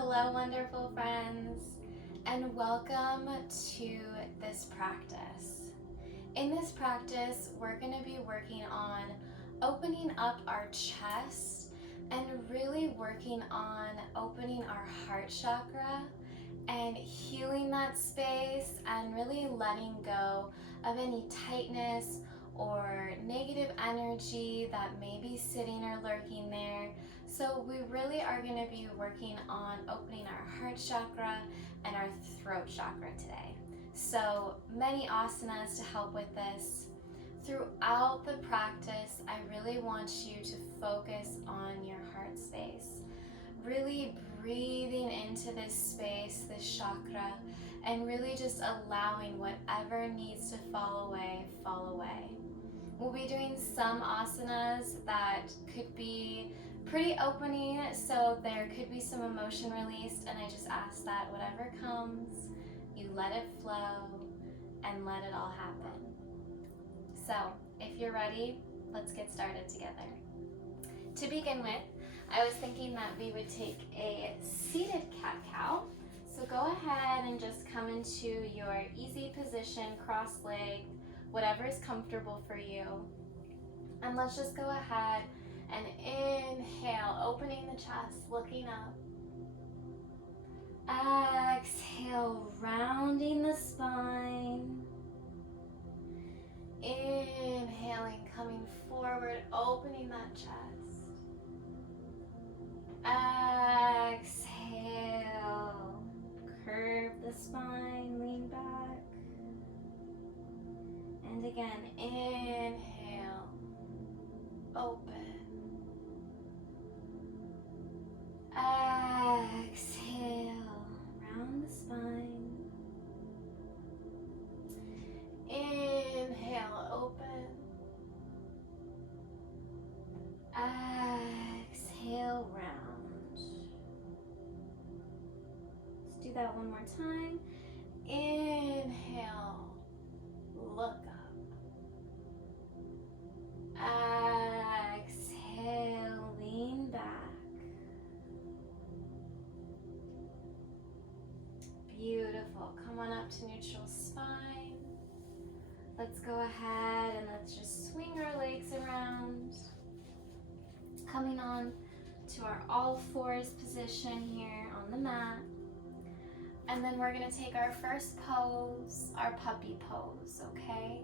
Hello, wonderful friends, and welcome to this practice. In this practice, we're going to be working on opening up our chest and really working on opening our heart chakra and healing that space and really letting go of any tightness or negative energy that may be sitting or lurking there. So we really are going to be working on opening our heart chakra and our throat chakra today. So many asanas to help with this. Throughout the practice, I really want you to focus on your heart space. Really breathing into this space, this chakra, and really just allowing whatever needs to fall away, fall away. We'll be doing some asanas that could be pretty opening, so there could be some emotion released, and I just ask that whatever comes, you let it flow and let it all happen. So, if you're ready, let's get started together. To begin with, I was thinking that we would take a seated cat-cow. So go ahead and just come into your easy position, cross-legged, whatever is comfortable for you. And let's just go ahead and inhale, opening the chest, looking up. Exhale, rounding the spine. Inhaling, coming forward, opening that chest. Exhale, curve the spine, lean back. And again, inhale, open. Exhale, round the spine. Inhale, open. Exhale, round. Let's do that one more time. Inhale, look up. Exhale, lean back. Beautiful. Come on up to neutral spine. Let's go ahead and let's just swing our legs around. Coming on to our all fours position here on the mat. And then we're going to take our first pose, our puppy pose, okay?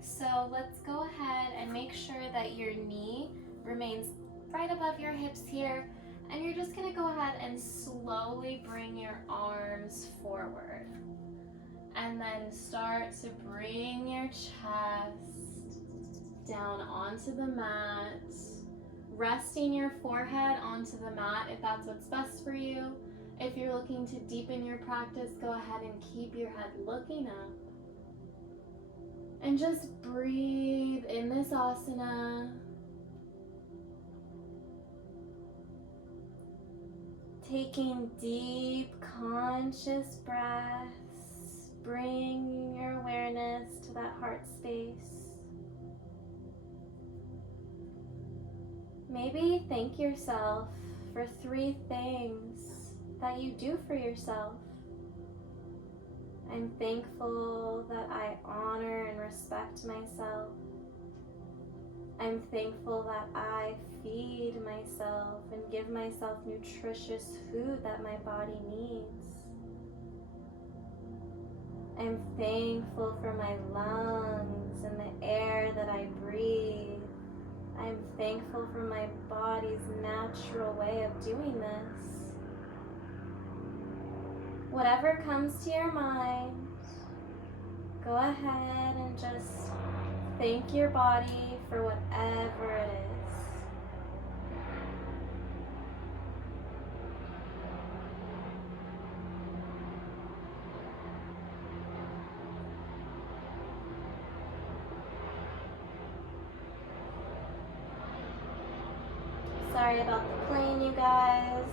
So let's go ahead and make sure that your knee remains right above your hips here. And you're just going to go ahead and slowly bring your arms forward. And then start to bring your chest down onto the mat. Resting your forehead onto the mat if that's what's best for you. If you're looking to deepen your practice, go ahead and keep your head looking up. And just breathe in this asana. Taking deep, conscious breaths. Bring your awareness to that heart space. Maybe thank yourself for 3 things that you do for yourself. I'm thankful that I honor and respect myself. I'm thankful that I feed myself and give myself nutritious food that my body needs. I'm thankful for my lungs and the air that I breathe. I'm thankful for my body's natural way of doing this. Whatever comes to your mind, go ahead and just thank your body for whatever it is. Sorry about the plane, you guys.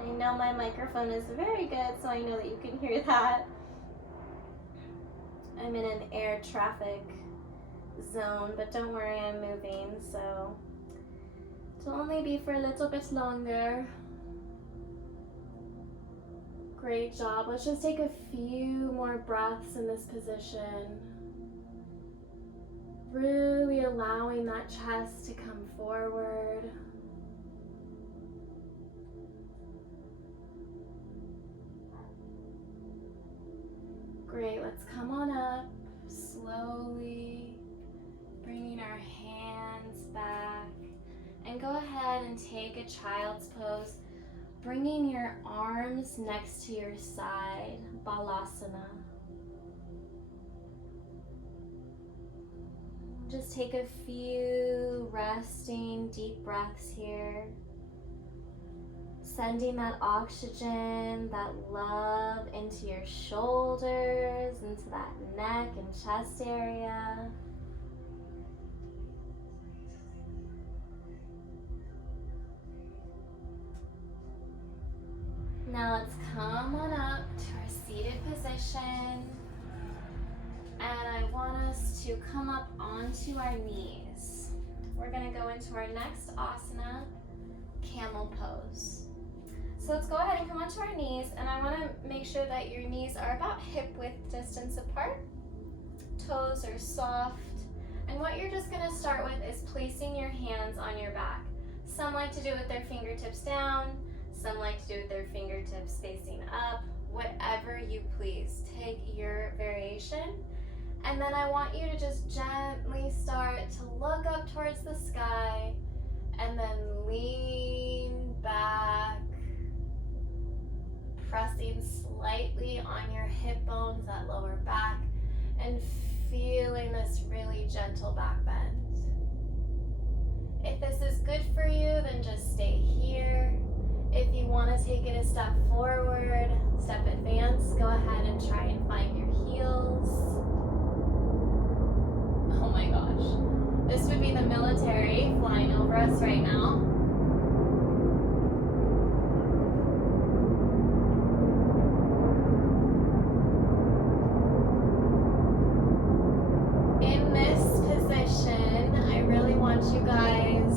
I know my microphone is very good, so I know that you can hear that. I'm in an air traffic zone, but don't worry, I'm moving, so it'll only be for a little bit longer. Great job. Let's just take a few more breaths in this position. Really allowing that chest to come forward. Great, let's come on up, slowly bringing our hands back. And go ahead and take a child's pose, bringing your arms next to your side, balasana. Just take a few resting deep breaths here. Sending that oxygen, that love into your shoulders, into that neck and chest area. Now let's come on up to our seated position. And I want us to come up onto our knees. We're gonna go into our next asana, camel pose. So let's go ahead and come onto our knees, and I wanna make sure that your knees are about hip width distance apart. Toes are soft. And what you're just gonna start with is placing your hands on your back. Some like to do it with their fingertips down. Some like to do it with their fingertips facing up. Whatever you please, take your variation. And then I want you to just gently start to look up towards the sky and then lean back, pressing slightly on your hip bones, that lower back, and feeling this really gentle back bend. If this is good for you, then just stay here. If you want to take it a step forward, step advanced, go ahead and try and find your heels. Oh my gosh. This would be the military flying over us right now. In this position, I really want you guys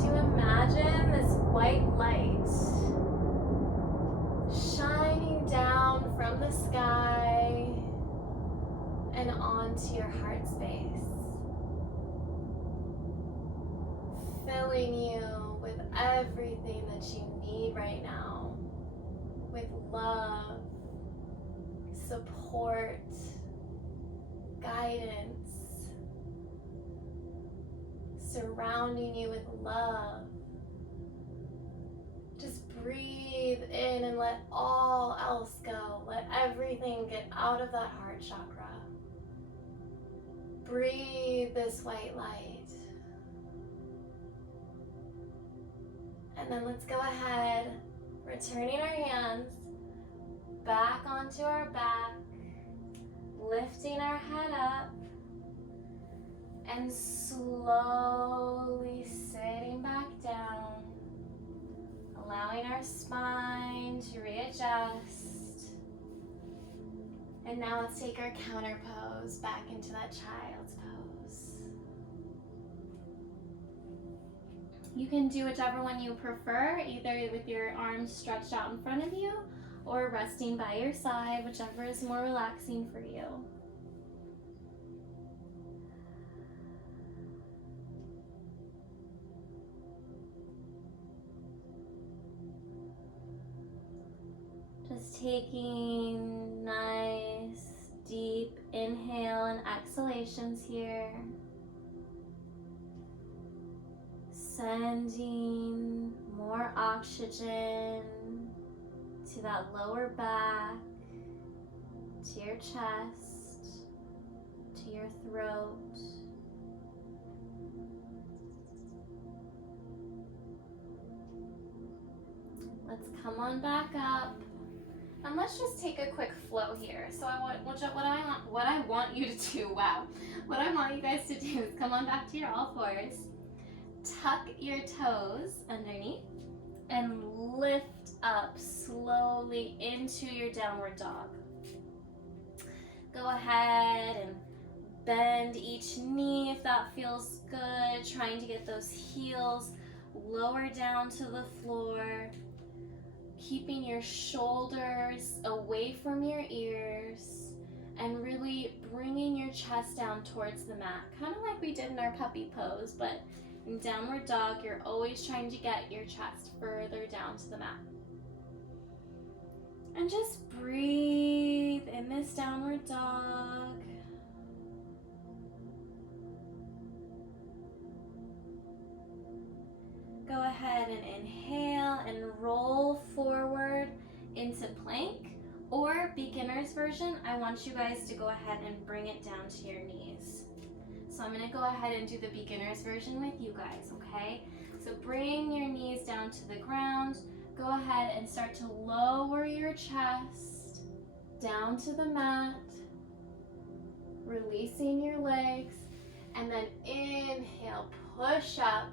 to imagine this white light shining down from the sky and onto your heart space, filling you with everything that you need right now, with love, support, guidance, surrounding you with love. Just breathe in and let all else go. Let everything get out of that heart chakra. Breathe this white light. And then let's go ahead, returning our hands back onto our back, lifting our head up, and slowly sitting back down, allowing our spine to readjust. And now let's take our counter pose back into that child's pose. You can do whichever one you prefer, either with your arms stretched out in front of you or resting by your side, whichever is more relaxing for you. Just taking nice deep inhale and exhalations here. Sending more oxygen to that lower back, to your chest, to your throat. Let's come on back up. And let's just take a quick flow here. So what I want you to do, what I want you guys to do is come on back to your all fours, tuck your toes underneath, and lift up slowly into your downward dog. Go ahead and bend each knee if that feels good, trying to get those heels lower down to the floor. keeping your shoulders away from your ears and really bringing your chest down towards the mat, kind of like we did in our puppy pose, but in downward dog, you're always trying to get your chest further down to the mat. And just breathe in this downward dog. Go ahead and inhale and roll forward into plank, or beginner's version, I want you guys to go ahead and bring it down to your knees. So I'm going to go ahead and do the beginner's version with you guys, okay? So bring your knees down to the ground. Go ahead and start to lower your chest down to the mat, releasing your legs, and then inhale, push up.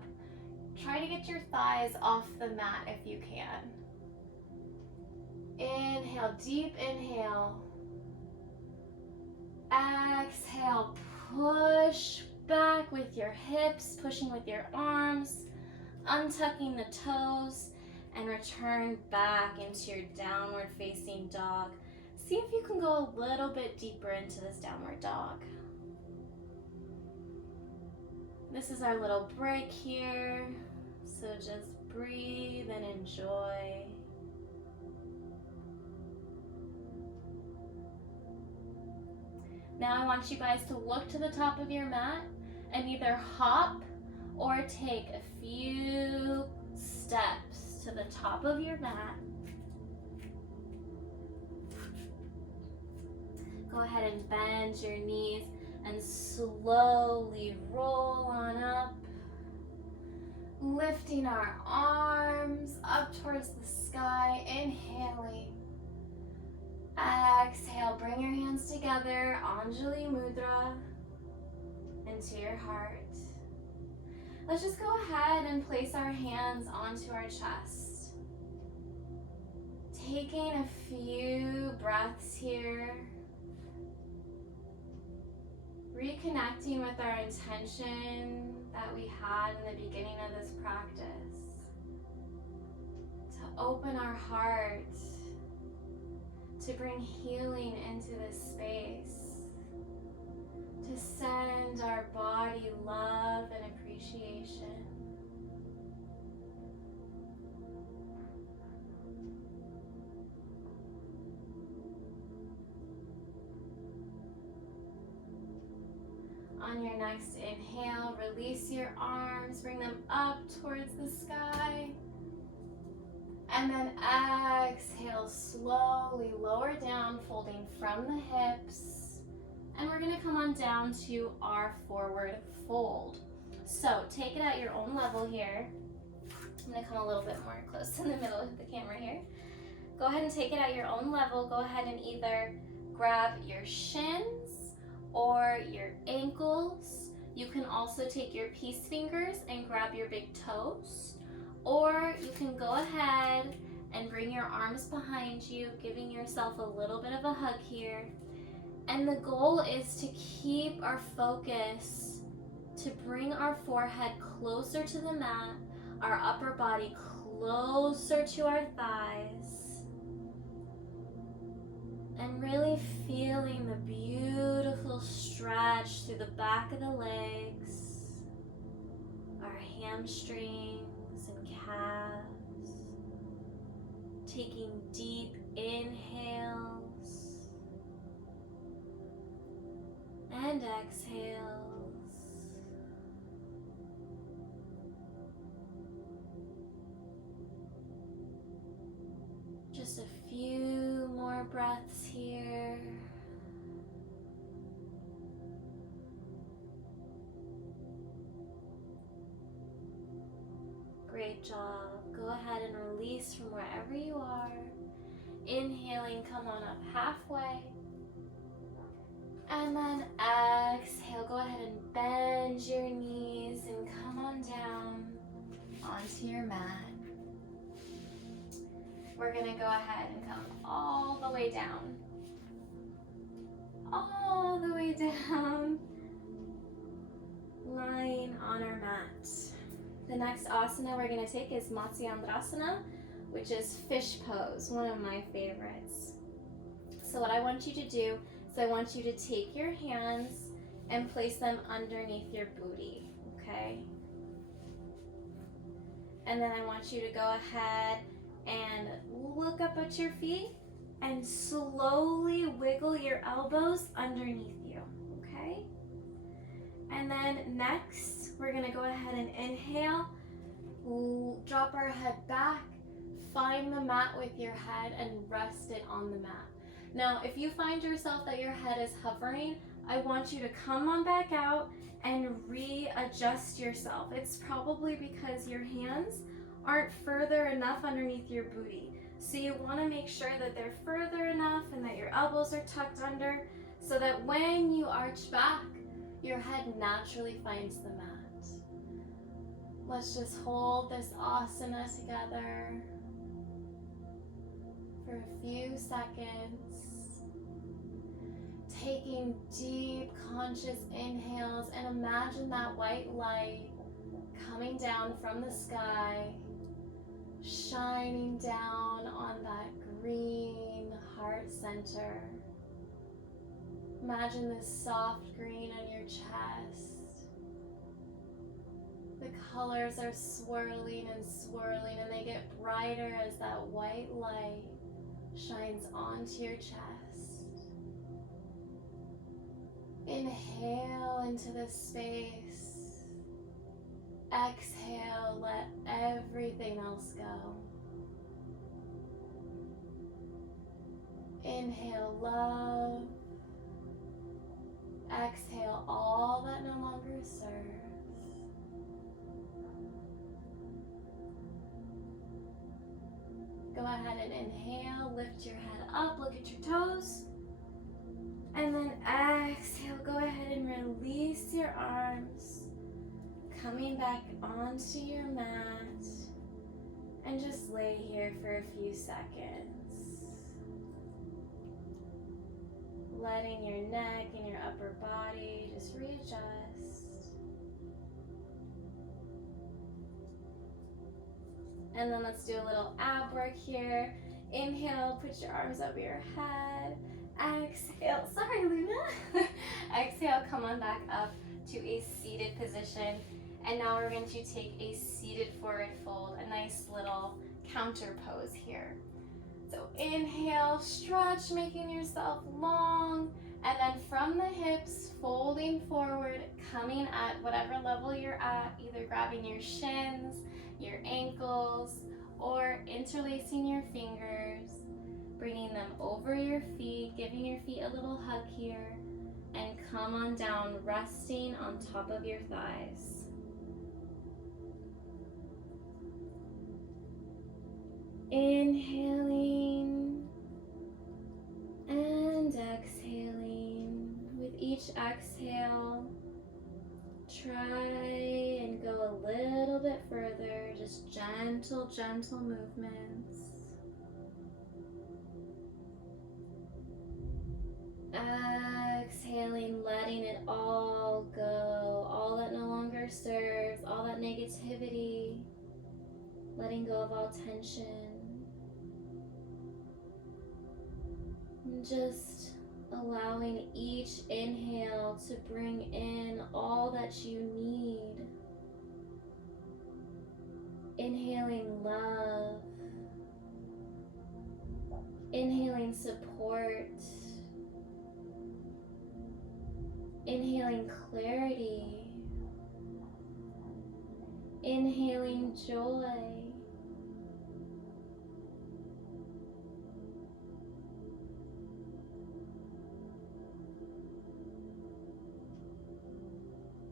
Try to get your thighs off the mat if you can. Inhale, deep inhale. Exhale, push back with your hips, pushing with your arms, untucking the toes, and return back into your downward facing dog. See if you can go a little bit deeper into this downward dog. This is our little break here, so just breathe and enjoy. Now I want you guys to look to the top of your mat and either hop or take a few steps to the top of your mat. Go ahead and bend your knees and slowly roll on up, lifting our arms up towards the sky, inhaling. Exhale, bring your hands together, Anjali Mudra, into your heart. Let's just go ahead and place our hands onto our chest. Taking a few breaths here. Reconnecting with our intention that we had in the beginning of this practice. To open our heart. To bring healing into this space, to send our body love and appreciation. On your next inhale, release your arms, bring them up towards the sky. And then exhale, slowly lower down, folding from the hips. And we're gonna come on down to our forward fold. So take it at your own level here. I'm gonna come a little bit more close in the middle of the camera here. Go ahead and take it at your own level. Go ahead and either grab your shins or your ankles. You can also take your peace fingers and grab your big toes. Or you can go ahead and bring your arms behind you, giving yourself a little bit of a hug here. And the goal is to keep our focus, to bring our forehead closer to the mat, our upper body closer to our thighs. And really feeling the beautiful stretch through the back of the legs, our hamstrings, calves, taking deep inhales and exhales. Just a few more breaths here. Great job. Go ahead and release from wherever you are. Inhaling, come on up halfway. And then exhale, go ahead and bend your knees and come on down onto your mat. We're gonna go ahead and come all the way down. All the way down. Lying on our mat. The next asana we're going to take is Matsyendrasana, which is fish pose, one of my favorites. So what I want you to do is I want you to take your hands and place them underneath your booty, okay? And then I want you to go ahead and look up at your feet and slowly wiggle your elbows underneath you, okay? And then next, we're gonna go ahead and inhale, drop our head back, find the mat with your head and rest it on the mat. Now, if you find yourself that your head is hovering, I want you to come on back out and readjust yourself. It's probably because your hands aren't further enough underneath your booty. So you want to make sure that they're further enough and that your elbows are tucked under so that when you arch back, your head naturally finds the mat. Let's just hold this asana together for a few seconds. Taking deep conscious inhales and imagine that white light coming down from the sky, shining down on that green heart center. Imagine this soft green on your chest. The colors are swirling and swirling and they get brighter as that white light shines onto your chest. Inhale into this space. Exhale, let everything else go. Inhale love. Exhale all that no longer serves. Go ahead and inhale, lift your head up, look at your toes. And then exhale, go ahead and release your arms, coming back onto your mat, and just lay here for a few seconds. Letting your neck and your upper body just readjust. And then let's do a little ab work here. Inhale, put your arms over your head. Exhale, sorry Luna. Exhale, come on back up to a seated position. And now we're going to take a seated forward fold, a nice little counter pose here. So inhale, stretch, making yourself long. And then from the hips, folding forward, coming at whatever level you're at, either grabbing your shins, your ankles, or interlacing your fingers, bringing them over your feet, giving your feet a little hug here, and come on down, resting on top of your thighs. Inhaling and exhaling. With each exhale, try and go a little bit further, just gentle, gentle movements. Exhaling, letting it all go, all that no longer serves, all that negativity, letting go of all tension. And just allowing each inhale to bring in all that you need. Inhaling love, inhaling support, inhaling clarity, inhaling joy,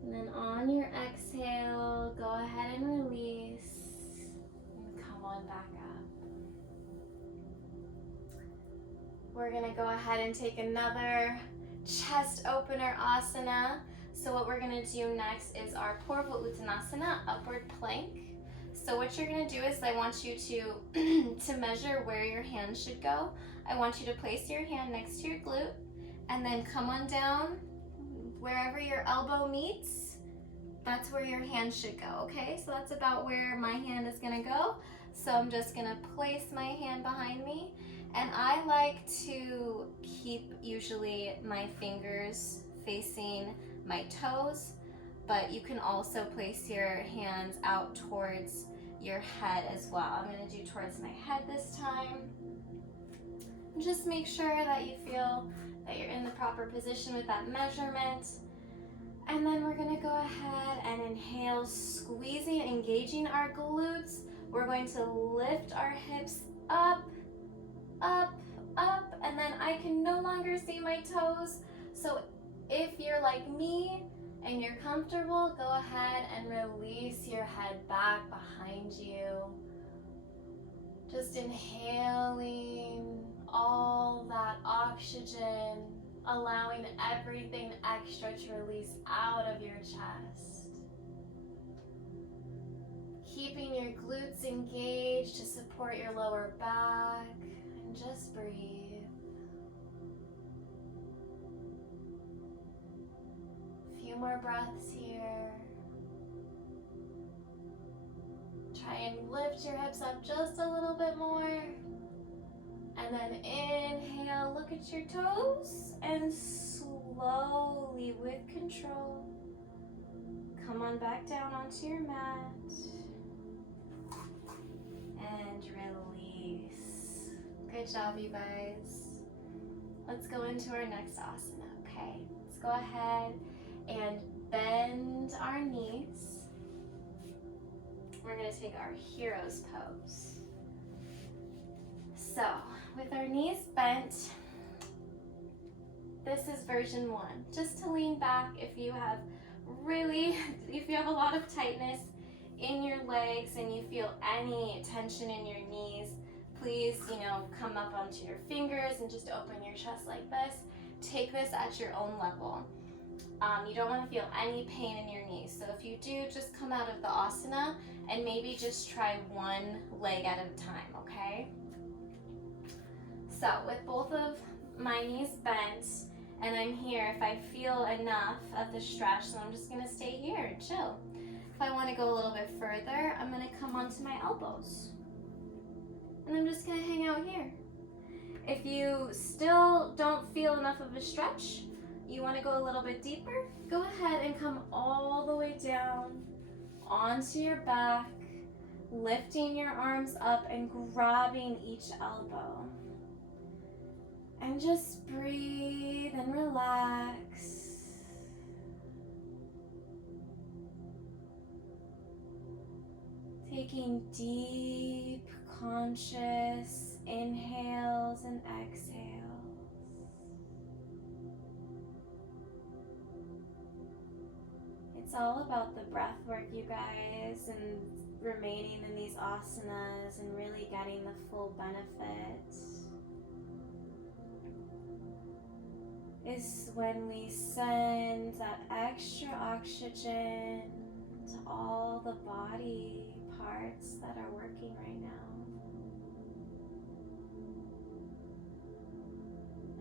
and then on your exhale, go ahead and release and come on back up. We're gonna go ahead and take another chest opener asana. So what we're gonna do next is our Purva Uttanasana, upward plank. So what you're gonna do is I want you to measure where your hand should go. I want you to place your hand next to your glute and then come on down wherever your elbow meets. That's where your hand should go, okay? So that's about where my hand is gonna go. So I'm just gonna place my hand behind me, and I like to keep usually my fingers facing my toes, but you can also place your hands out towards your head as well. I'm gonna do towards my head this time. Just make sure that you feel that you're in the proper position with that measurement. And then we're gonna go ahead and inhale, squeezing, engaging our glutes. We're going to lift our hips up, up, up, and then I can no longer see my toes. So if you're like me and you're comfortable, go ahead and release your head back behind you. Just inhaling all that oxygen, allowing everything extra to release out of your chest. Keeping your glutes engaged to support your lower back, and just breathe. A few more breaths here. Try and lift your hips up just a little bit more. And then inhale, look at your toes, and slowly, with control, come on back down onto your mat. And release. Good job, you guys. Let's go into our next asana, okay? Let's go ahead and bend our knees. We're gonna take our hero's pose. So, with our knees bent, this is version 1. Just to lean back if you have a lot of tightness in your legs and you feel any tension in your knees, please, come up onto your fingers and just open your chest like this. Take this at your own level. You don't want to feel any pain in your knees. So if you do, just come out of the asana and maybe just try one leg at a time, okay? So with both of my knees bent, and I'm here, if I feel enough of the stretch, so I'm just gonna stay here and chill. If I wanna go a little bit further, I'm gonna come onto my elbows. And I'm just gonna hang out here. If you still don't feel enough of a stretch, you wanna go a little bit deeper, go ahead and come all the way down onto your back, lifting your arms up and grabbing each elbow. And just breathe and relax. Taking deep, conscious inhales and exhales. It's all about the breath work, you guys, and remaining in these asanas and really getting the full benefit. Is when we send that extra oxygen to all the body parts that are working right now.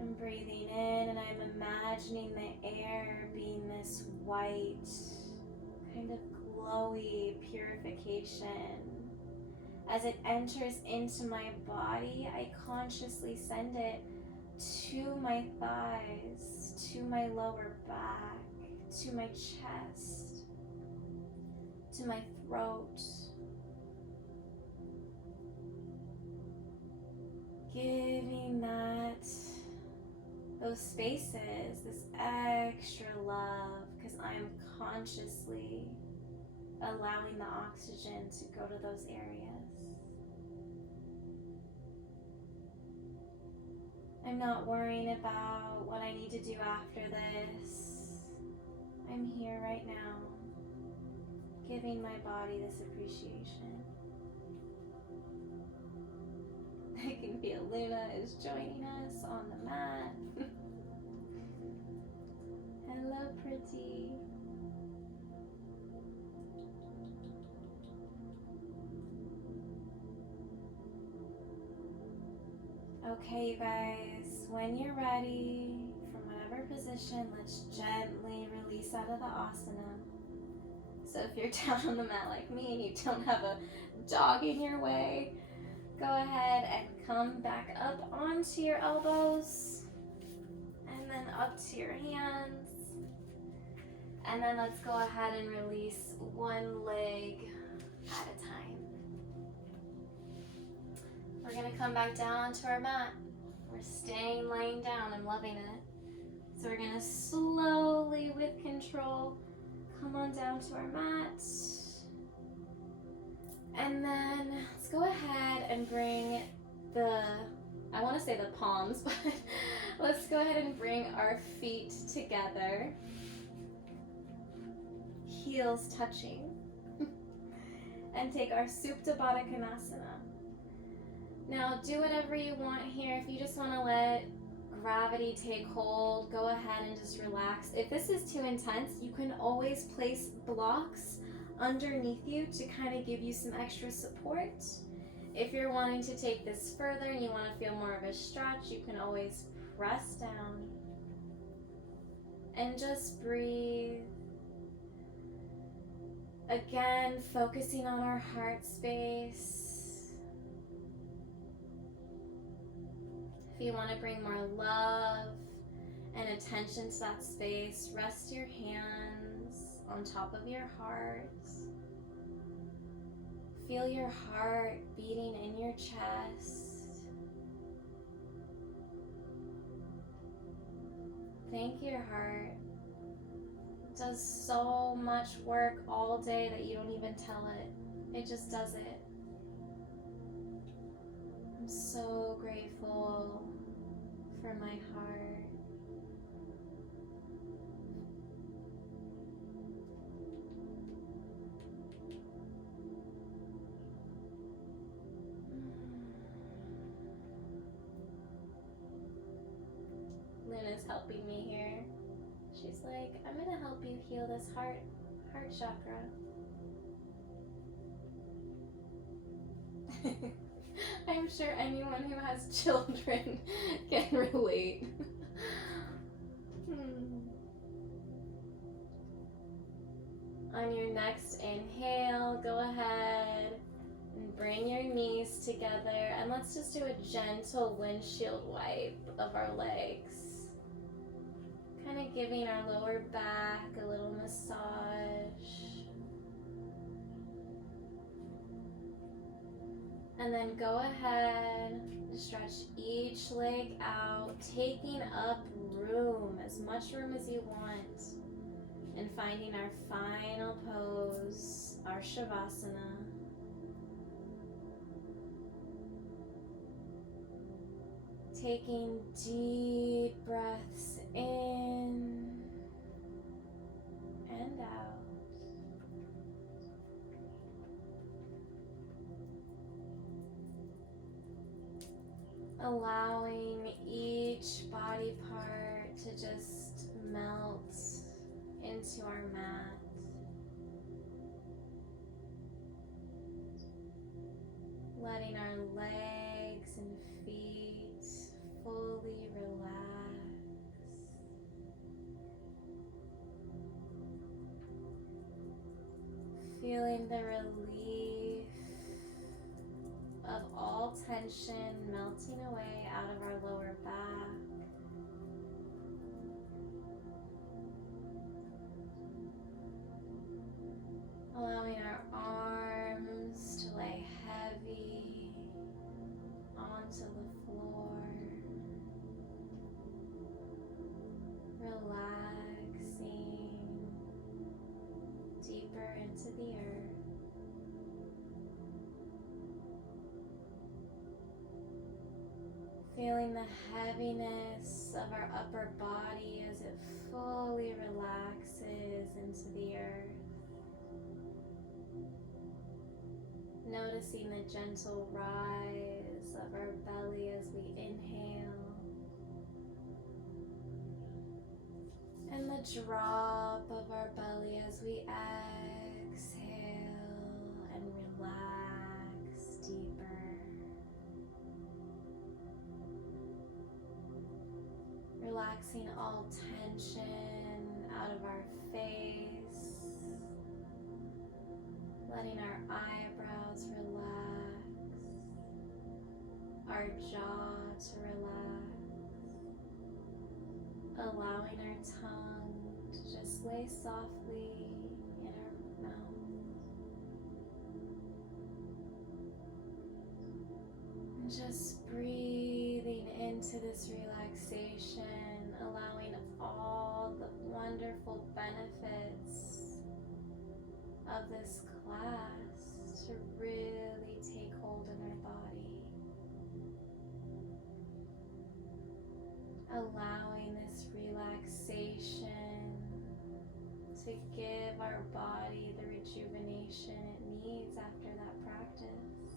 I'm breathing in and I'm imagining the air being this white, kind of glowy purification. As it enters into my body, I consciously send it to my thighs, to my lower back, to my chest, to my throat. Giving those spaces, this extra love, because I'm consciously allowing the oxygen to go to those areas. I'm not worrying about what I need to do after this. I'm here right now, giving my body this appreciation. I can feel Luna is joining us on the mat. Hello, pretty. Okay, you guys, when you're ready, from whatever position, let's gently release out of the asana. So if you're down on the mat like me and you don't have a jogging your way, go ahead and come back up onto your elbows and then up to your hands. And then let's go ahead and release one leg at a time. We're gonna come back down onto our mat. We're staying laying down. I'm loving it. So we're gonna slowly, with control, come on down to our mat. And then let's go ahead and bring I wanna say the palms, but let's go ahead and bring our feet together. Heels touching. And take our Supta Baddha Konasana. Now do whatever you want here. If you just want to let gravity take hold, go ahead and just relax. If this is too intense, you can always place blocks underneath you to kind of give you some extra support. If you're wanting to take this further and you want to feel more of a stretch, you can always press down and just breathe. Again, focusing on our heart space. If you want to bring more love and attention to that space, rest your hands on top of your heart. Feel your heart beating in your chest. Thank your heart. It does so much work all day that you don't even tell it. It just does it. I'm so grateful for my heart. Luna's helping me here. She's like, I'm gonna help you heal this heart chakra. I'm sure anyone who has children can relate. On your next inhale, go ahead and bring your knees together, and let's just do a gentle windshield wipe of our legs. Kind of giving our lower back a little massage. And then go ahead and stretch each leg out, taking up room, as much room as you want, and finding our final pose, our Shavasana. Taking deep breaths in and out. Allowing each body part to just melt into our mat. Letting our legs and feet fully relax. Feeling the relief of all tension melting away out of our lower back. Allowing our arms to lay heavy onto the floor. Relaxing deeper into the earth. Feeling the heaviness of our upper body as it fully relaxes into the earth. Noticing the gentle rise of our belly as we inhale, and the drop of our belly as we exhale and relax deeper. Relaxing all tension out of our face, letting our eyebrows relax. our jaw to relax, allowing our tongue to just lay softly in our mouth. And just breathing into this relaxation, allowing all the wonderful benefits of this class to really take hold in our body. Allowing this relaxation to give our body the rejuvenation it needs after that practice.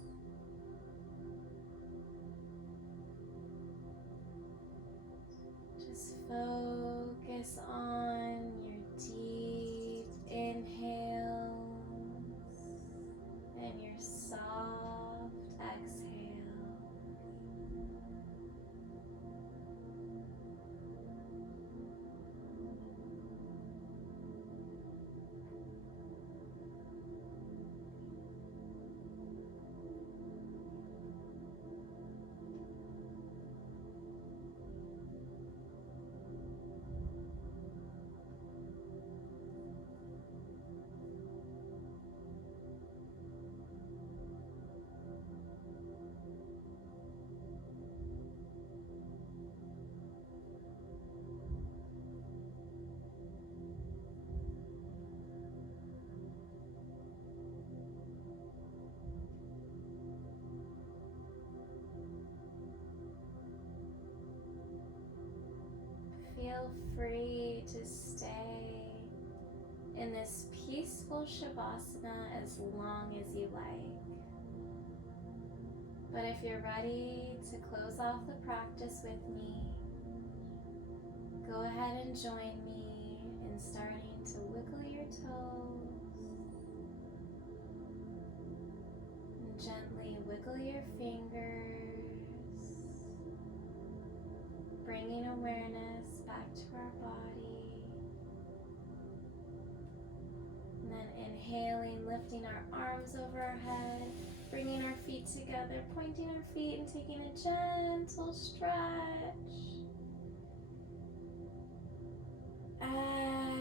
Just focus on your deep inhales and your soft exhale. Feel free to stay in this peaceful Shavasana as long as you like. But if you're ready to close off the practice with me, go ahead and join me in starting to wiggle your toes and gently wiggle your fingers, bringing awareness back to our body. And then inhaling, lifting our arms over our head, bringing our feet together, pointing our feet and taking a gentle stretch.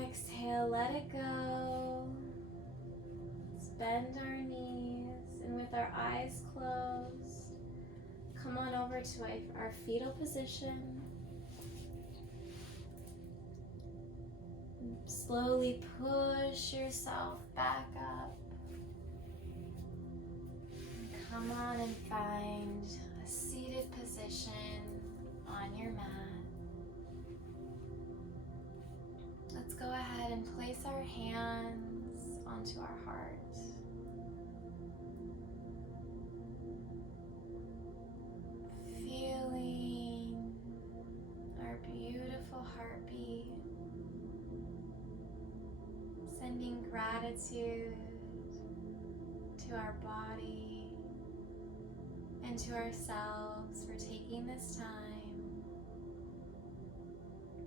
Exhale, let it go. Let's bend our knees, and with our eyes closed, come on over to our fetal position. Slowly push yourself back up. Come on and find a seated position on your mat. Let's go ahead and place our hands onto our heart. Feeling our beautiful heartbeat. Sending gratitude to our body and to ourselves for taking this time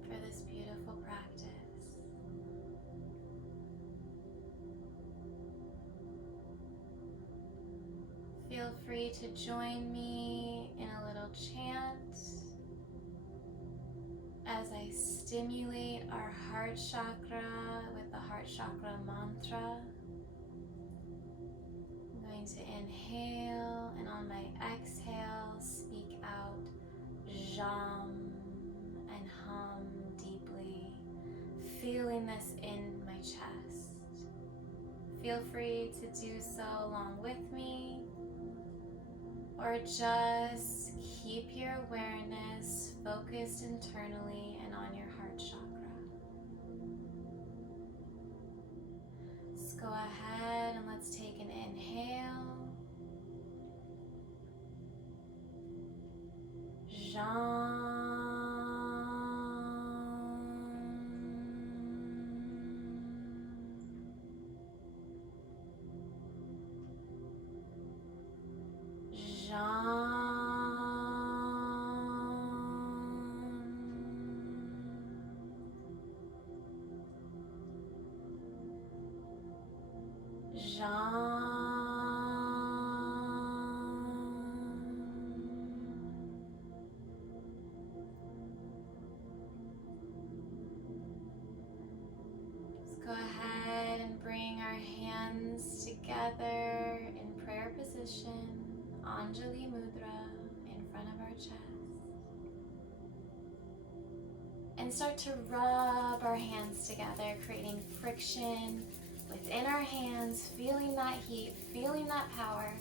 for this beautiful practice. Feel free to join me in a little chant as I stimulate our heart chakra with the heart chakra mantra. I'm going to inhale, and on my exhale, speak out jam and hum deeply, feeling this in my chest. Feel free to do so along with me, or just keep your awareness focused internally and on your heart chakra. Let's go ahead and let's take an inhale. position, Anjali Mudra, in front of our chest. And start to rub our hands together, creating friction within our hands, feeling that heat, feeling that power.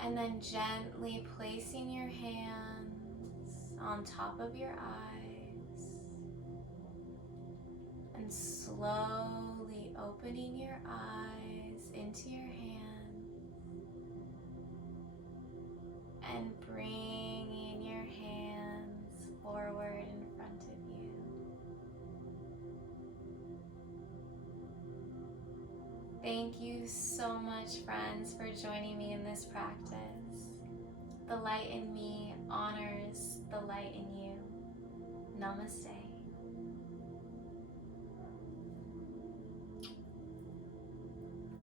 And then gently placing your hands on top of your eyes. And slowly opening your eyes into your hand. And bringing your hands forward in front of you. Thank you so much, friends, for joining me in this practice. The light in me honors the light in you. Namaste.